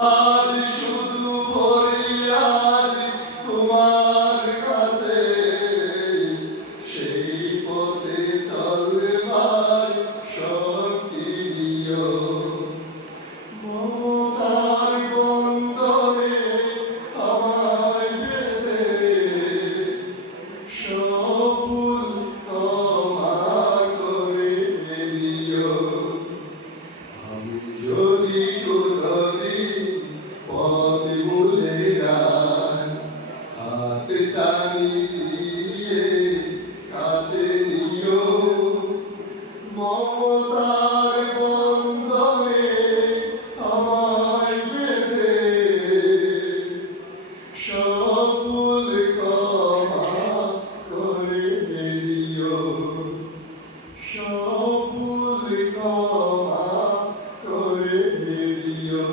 আজ শুধু ফরিয়াদ তোমার কাছে, সেই পথে চলবার শক্তি দিও। মমতার বন্দরে আমায় বেঁধে সবুজ ক্ষমা করে দিও। আমি যদি কোনদিন পথ ভুলে যাই, হাত ছানি দিয়ে কাছে নিও। মমতার বন্ধনে আমায় বেঁধে সবুজ ক্ষমা করে দিও। সবুজ ক্ষমা করে দিও।